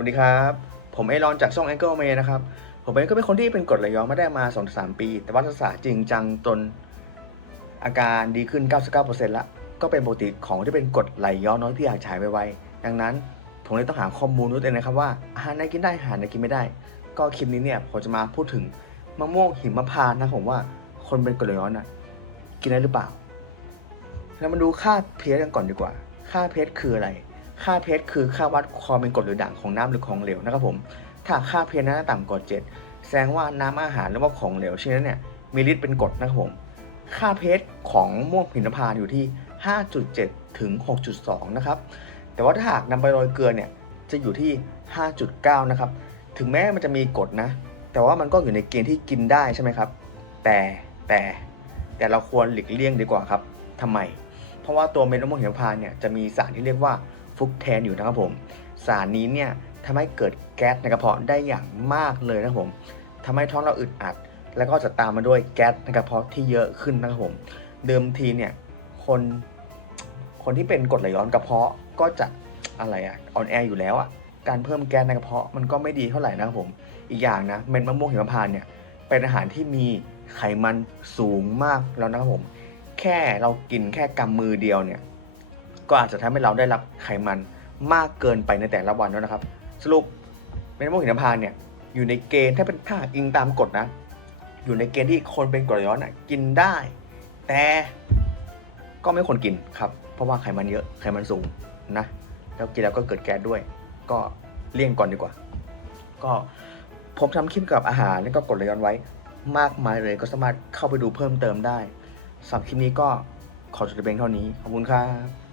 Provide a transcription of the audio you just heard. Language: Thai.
วัสดีครับ ผมเอรอนจากช่อง Angle May นะครับ ผมเองก็เป็นคนที่เป็นกรดไหลย้อนมาได้มา2-3ปี แต่ว่ารักษาจริงจังจนอาการดีขึ้น 99%ละก็เป็นปกติของที่เป็นกรดไหลย้อนน้อยที่อยากฉายไวๆดังนั้นผมเลยต้องหาข้อมูลด้วยเองนะครับว่าอาหารไหนกินได้อาหารไหนกินไม่ได้ ก็คลิปนี้เนี่ยผมจะมาพูดถึงมะม่วงหิมพานต์นะผมว่าคนเป็นกรดไหลย้อนน่ะกินได้หรือเปล่าเรามาดูค่าเพชกันก่อนดีกว่า ค่าเพชคืออะไร ค่าเพชรคือค่าวัดความเป็นกรดหรือด่างของน้ำหรือของเหลวนะครับผม ถ้าค่าเพชรนั้นต่ำกว่า 7 แสดงว่าน้ำอาหารหรือว่าของเหลวชนิดนั้นเนี่ยมีฤทธิ์เป็นกรดนะครับผม ค่าเพชรของม่วงหินพานอยู่ที่ 5.7 ถึง 6.2 นะครับ แต่ว่าถ้าหากนำไปโรยเกลือเนี่ยจะอยู่ที่ 5.9 นะครับ ถึงแม้มันจะมีกรดนะ แต่ว่ามันก็อยู่ในเกณฑ์ที่กินได้ใช่ไหมครับ แต่แต่แต่เราควรหลีกเลี่ยงดีกว่าครับทำไม เพราะว่าตัวเม็ดมะม่วงหิมพานต์เนี่ยจะมีสารที่เรียกว่าฟุกแทนอยู่นะครับผม สารนี้เนี่ยทำให้เกิดแก๊สในกระเพาะได้อย่างมากเลยนะครับผมทำให้ท้องเราอึดอัด แล้วก็จะตามมาด้วยแก๊สในกระเพาะที่เยอะขึ้นนะครับผม เดิมทีเนี่ยคนคนที่เป็นกรดไหลย้อนกระเพาะก็จะอะไรอะอ่อนแออยู่แล้วอะการเพิ่มแก๊สในกระเพาะมันก็ไม่ดีเท่าไหร่นะครับผม อีกอย่างนะเม็ดมะม่วงหิมพานต์เนี่ยเป็นอาหารที่มีไขมันสูงมากแล้วนะครับผม แค่เรากินแค่กำมือเดียวเนี่ย ก็อาจจะทำให้เราได้รับไขมันมากเกินไปในแต่ละวันแล้วนะครับ สรุปเม็ดมะม่วงหิมพานต์เนี่ยอยู่ในเกณฑ์ถ้าเป็นถ้าอิงตามกฎนะ อยู่ในเกณฑ์ที่คนเป็นกรดย้อนอะกินได้ แต่ก็ไม่ควรกินครับ เพราะว่าไขมันเยอะไขมันสูงนะ แล้วกินแล้วก็เกิดแก๊สด้วย ก็เลี่ยงก่อนดีกว่า ก็ผมทำคลิปเกับอาหารแล้วก็กดไหลย้อนไว้มากมายเลยก็สามารถเข้าไปดูเพิ่มเติมได้ สำหรับคลิปนี้ก็ขอจบเพียงเท่านี้ ขอบคุณครับ